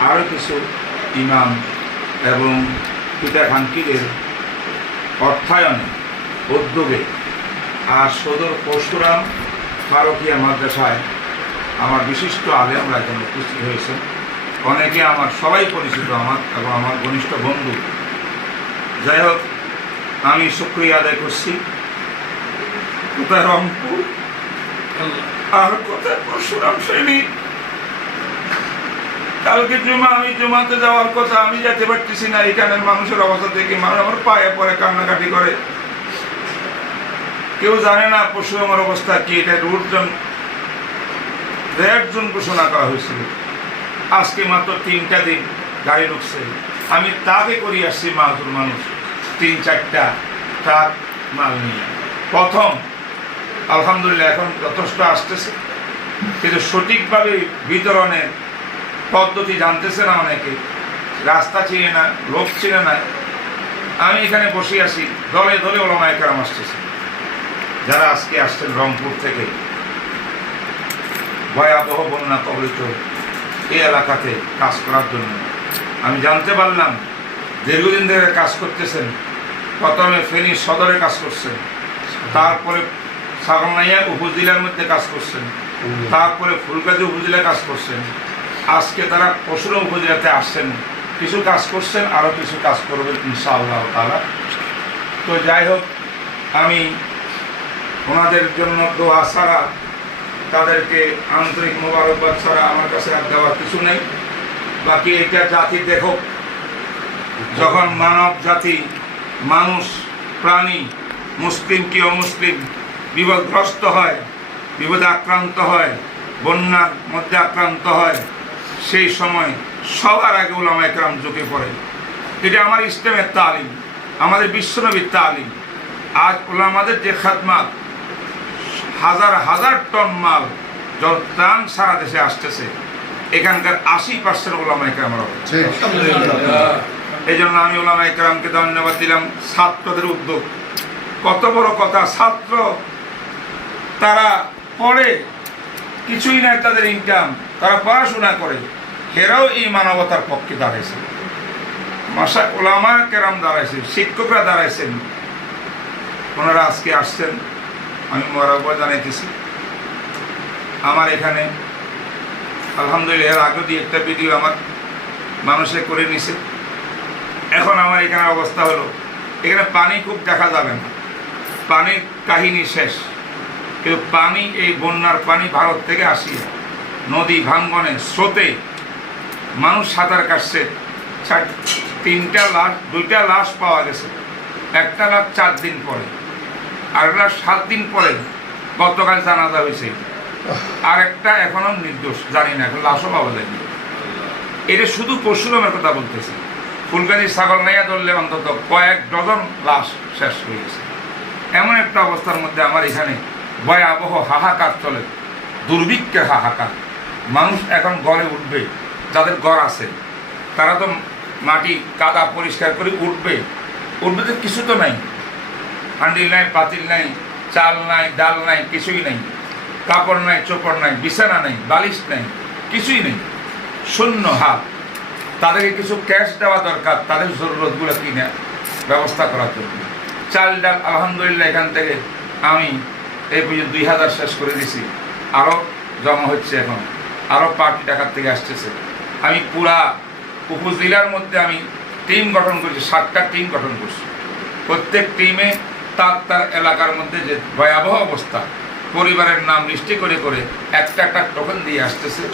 আরও কিছু ইমাম এবং পিতা খানকিদের অর্থায়নে উদ্যোগে আর সদর পরশুরাম ফারুকিয়া মাদ্রাসায় আমার বিশিষ্ট আলেমরা এখানে উপস্থিত হয়েছেন। অনেকে আমার সবাই পরিচিত আমার এবং আমার ঘনিষ্ঠ বন্ধু। যাই হোক, আমি শুক্রিয়া আদায় করছি। কোথায় রংপুর? আর কোথায় পরশুরাম সৈনিক কালকে জুমা, আমি জুমাতে যাওয়ার কথা আমি যেতে পারতেছি না, এখানের মানুষের অবস্থা দেখে মানুষ আমার পায়ে পরে কান্নাকাটি করে। কেউ জানে না পশু আমার অবস্থা কি, এটা রুটজন রেড জোন ঘোষণা করা হয়েছিল। আজকে মাত্র তিনটা দিন গাড়ি ঢুকছে। আমি তাকে করি আসছি মাহুর মানুষ। তিন, চারটা ট্রাক, মাল নিয়ে। প্রথম, আলহামদুলিল্লাহ এখন যথেষ্ট আসতেছে। কিন্তু সঠিকভাবে বিতরণের পদ্ধতি জানতেছে না অনেকে। রাস্তা চিনে না লোক চিনে না। আমি এখানে বসে আছি দলে দলে ওলামায় কেরাম আসতেছে। যারা আজকে আসছেন রংপুর থেকে ভয়াবহ বন্যা কবলিত এই এলাকাতে কাজ করার জন্য। আমি জানতে পারলাম দীর্ঘদিন ধরে কাজ করতেছেন প্রথমে ফেনী সদরে কাজ করছেন তারপরে সাগরনাইয়া উপজেলার মধ্যে কাজ করছেন তারপরে ফুলগাজী উপজেলায় কাজ করছেন আজকে তারা পশুরা উপজেলাতে আসছেন। কিছু কাজ করছেন আরও কিছু কাজ করবেন ইনশাআল্লাহ তারা তো যাই হোক, আমি ওনাদের জন্য দোয়া ছাড়া, তাদেরকে আন্তরিক মোবারকবাদ ছাড়া আমার কাছে আর দেওয়ার কিছু নেই। বাকি এটা জাতি দেখো যখন মানব জাতি, মানুষ, প্রাণী, মুসলিম কি অমুসলিম, বিপদগ্রস্ত হয় বিপদে আক্রান্ত হয়, বন্যার মধ্যে আক্রান্ত হয় সেই সময় সবার আগে ওলামা একরাম ঝুঁকে পড়ে। এটা আমার ইসলামের তালিম আমাদের বিশ্বনবীর তালিম। আজ ওলামাদের যে খাদমাত হাজার হাজার টন মাল জলদান সারা দেশে আসতেছে। এখানকার আশি পার্সেন্ট ওলামা একরামরা এই জন্য আমি ওলামা একরামকে ধন্যবাদ দিলাম। ছাত্রদের উদ্যোগ। কত বড় কথা ছাত্র তারা পড়ে কিছুই নাই তাদের ইনকাম তারা পড়াশোনা করে। হেরাও এই মানবতার পক্ষে দাঁড়াইছে। মাসা ওলামা কেরাম দাঁড়াইছে শিক্ষকরা দাঁড়াইছেন। ওনারা আজকে আসছেন, আমি মোরাব্বা জানাইতেছি। আমার এখানে আলহামদুলিল্লাহ এর আগে দিয়ে একটা ভিডিও আমার মানুষে করে নিছে। এখন আমার এখানে অবস্থা হলো, এখানে পানি খুব দেখা যাবে না। পানির কাহিনী শেষ। কিন্তু পানি, এই বন্যার পানি ভারত থেকে আসিয়া নদী ভাঙ্গনে স্রোতে মানুষ সাঁতার কাটছে। তিনটা লাশ, দুইটা লাশ পাওয়া গেছে। একটা লাশ চার দিন পরে, আর সাত দিন পরে গতকাল জানাজা হয়েছে। আর একটা এখনও নির্দোষ, জানি না, এখন লাশও পাওয়া যায়নি। এটা শুধু পরশুরামের কথা বলতেছে। ফুলগাজি ছাগল নাইয়া ধরলে অন্তত কয়েক ডজন লাশ শেষ হয়ে গেছে। এমন একটা অবস্থার মধ্যে আমার এখানে ভয়াবহ হাহাকার চলে, দুর্ভিক্ষের হাহাকার। মানুষ এখন গড়ে উঠবে যাদের গড় আছে। তারা তো মাটি, কাদা পরিষ্কার করে উঠবে। উঠবে তো কিছু তো নাই। হান্ডিল নাই, পাতিল নাই, চাল নাই, ডাল নাই, কিছুই নাই। কাপড় নাই, চোপড় নাই, বিছানা নাই, বালিশ নাই, কিছুই নেই। শূন্য হাত। তাদেরকে কিছু ক্যাশ দেওয়া দরকার, তাদের জরুরতগুলো কিনে ব্যবস্থা করার জন্য। চাল ডাল, আলহামদুলিল্লাহ, এখান থেকে আমি এই পর্যন্ত দুই হাজার শেষ করে দিছি। আরও জমা হচ্ছে এখন। আরও পার্টি টাকার থেকে আসতেছে। আমি পুরা উপজেলার মধ্যে আমি টিম গঠন করছি, সাতটা টিম গঠন করছি। প্রত্যেক টিমে তার তার এলাকার মধ্যে যে ভয়াবহ অবস্থা, পরিবারের নাম লিস্টি করে করে একটা একটা টোকেন দিয়ে আসতেছে।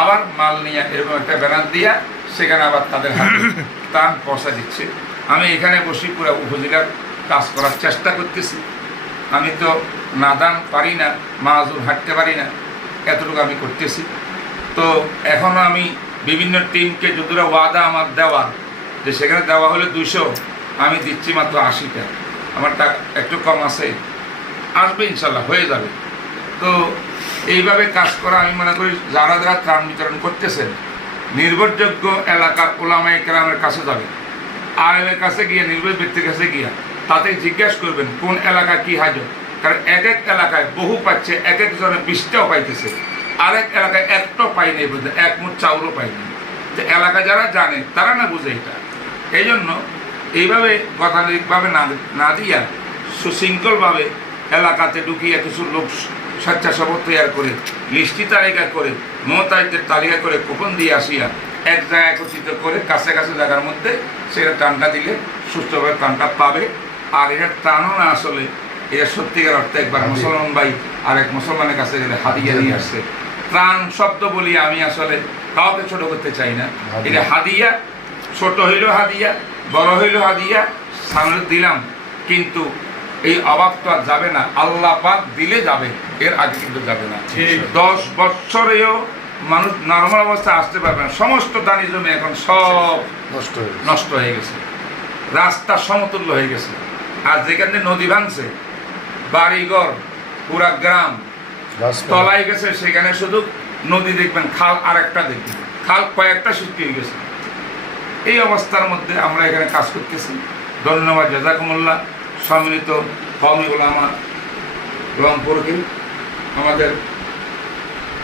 আবার মাল নিয়ে এরকম একটা ব্যানার দিয়া সেখানে আবার তাদের হাতে ত্রাণ পয়সা দিচ্ছে। আমি এখানে বসে পুরো উপজেলার কাজ করার চেষ্টা করতেছি। আমি তো নাদান পারি না, মাহাজুর হাঁটতে পারি না, এতটুকু আমি করতেছি। তো এখনও আমি বিভিন্ন টিমকে যতটা ওয়াদা আমার দেওয়া, যে সেখানে দেওয়া হলে দুশো আমি দিচ্ছি মাত্র আশিটা। আমার টাকা একটু কম আছে, আসবে ইনশাল্লাহ, হয়ে যাবে। তো এইভাবে কাজ করা, আমি মনে করি যারা যারা ত্রাণ বিতরণ করতেছেন নির্ভরযোগ্য এলাকার ওলামাই কেরামের কাছে যাবে। আলেমের কাছে গিয়ে নির্ভর ব্যক্তির কাছে গিয়া, তাতে জিজ্ঞাসা করবেন, কোন এলাকা কি হাজত? কারণ এক এক এলাকায় বহু পাচ্ছে, এক এক একজনে বিশটাও পাইতেছে। আরেক এলাকায় একটাও পাইনি বুঝতে এক মুঠ চাউলও পাইনি যে এলাকা যারা জানে, তারা না বুঝে এটা। এই জন্য এইভাবে গতানুগতিকভাবে না না দিয়া সুশৃঙ্খলভাবে এলাকাতে ঢুকিয়ে কিছু লোক স্বেচ্ছাসেবক তৈরি করে, লিস্টি তালিকা করে মমতায়িত্বের তালিকা করে কুপন দিয়ে আসিয়া এক জায়গায় একত্রিত করে কাছে কাছে জায়গার মধ্যে সেটা টানটা দিলে সুস্থভাবে টানটা পাবে। আর এটা টানও না আসলে এটা সত্যিকার অর্থে একবার মুসলমান ভাই আর এক মুসলমানের কাছে গেলে হাদিয়া নিয়ে আসছে। ত্রাণ শব্দ বলি আমি আসলে কাউকে ছোট করতে চাই না। এটা হাদিয়া ছোট হইলেও হাদিয়া বড় হইলেও হাদিয়া সামনে দিলাম কিন্তু এই অভাব তো আর যাবে না। আল্লাহ পাক দিলে যাবে এর আগে কিন্তু যাবে না। দশ বছরেও মানুষ নর্মাল অবস্থায় আসতে পারবে না। সমস্ত দানি জমি এখন সব নষ্ট হয়ে নষ্ট হয়ে গেছে। রাস্তা সমতুল্য হয়ে গেছে। আর যেখানে নদী ভাঙছে বাড়িঘর পুরা গ্রাম তলায় গেছে সেখানে শুধু নদী দেখবেন খাল আরেকটা দেখবেন। খাল কয়েকটা হয়ে গেছে। এই অবস্থার মধ্যে আমরা এখানে কাজ করতেছি। ধন্যবাদ জাজাকুমুল্লাহ সম্মিলিত কমিগুলো আমার রংপুরকে। আমাদের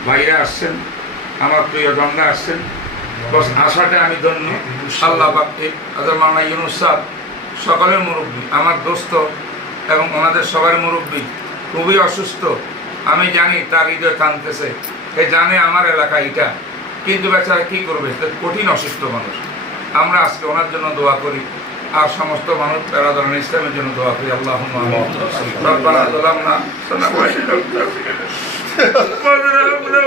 ভাইরা আসছেন আমার প্রিয় জনরা আসছেন। বস আশাতে আমি ধন্য। আল্লাহ বাপকে আদর মাওলানা ইউনুস সাহ সকলের মুরব্বী আমার দোস্ত এবং ওনাদের সবার মুরব্বী খুবই অসুস্থ। আমি জানি তার হৃদয় টানতেছে। এ জানে আমার এলাকা এটা। কিন্তু বেচারা কি করবে? কঠিন অসুস্থ মানুষ। আমরা আজকে ওনার জন্য দোয়া করি। আর সমস্ত মানুষ তারা ধরনের ইসলামের জন্য দোয়া করি আল্লাহ রব্বানা